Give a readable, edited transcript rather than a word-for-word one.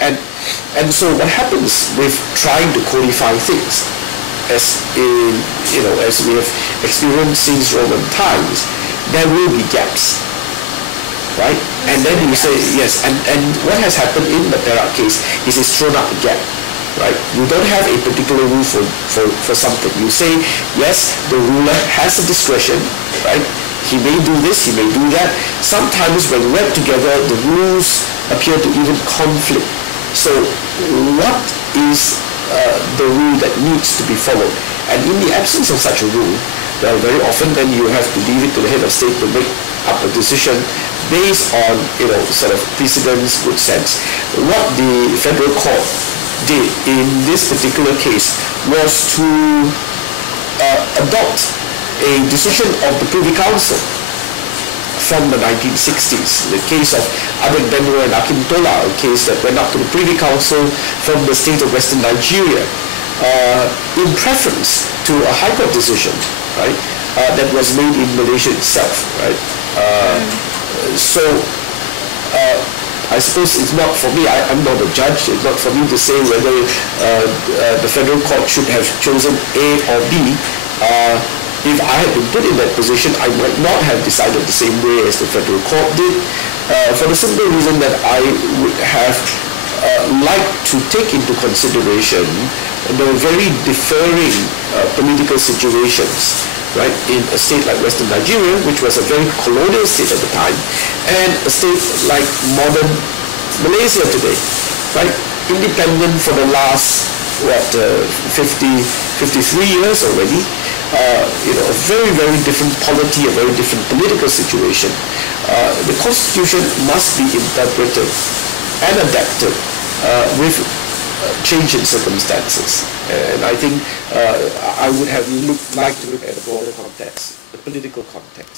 and so what happens with trying to codify things, as in, as we have experienced since Roman times, there will be gaps, right? And then you say, yes, and what has happened in the Perak case is it's thrown up a gap, right? You don't have a particular rule for something. You say, yes, the ruler has a discretion, right? He may do this, he may do that. Sometimes when read together, the rules appear to even conflict. So what is the rule that needs to be followed? And in the absence of such a rule, well, very often then you have to leave it to the head of state to make up a decision based on, sort of precedence, good sense. What the federal court did in this particular case was to adopt a decision of the Privy Council from the 1960s, the case of Aden Benro and Akim Tola, a case that went up to the Privy Council from the state of Western Nigeria, in preference to a High Court decision, right, that was made in Malaysia itself, right. So I suppose it's not for me, I'm not a judge, it's not for me to say whether the federal court should have chosen A or B. If I had been put in that position, I might not have decided the same way as the federal court did, for the simple reason that I would have liked to take into consideration the very differing political situations, right, in a state like Western Nigeria, which was a very colonial state at the time, and a state like modern Malaysia today, right, independent for the last 53 years already. A very, very different polity, a very different political situation. The Constitution must be interpreted and adapted with change in circumstances. And I think I would have liked to look at the broader context, the political context.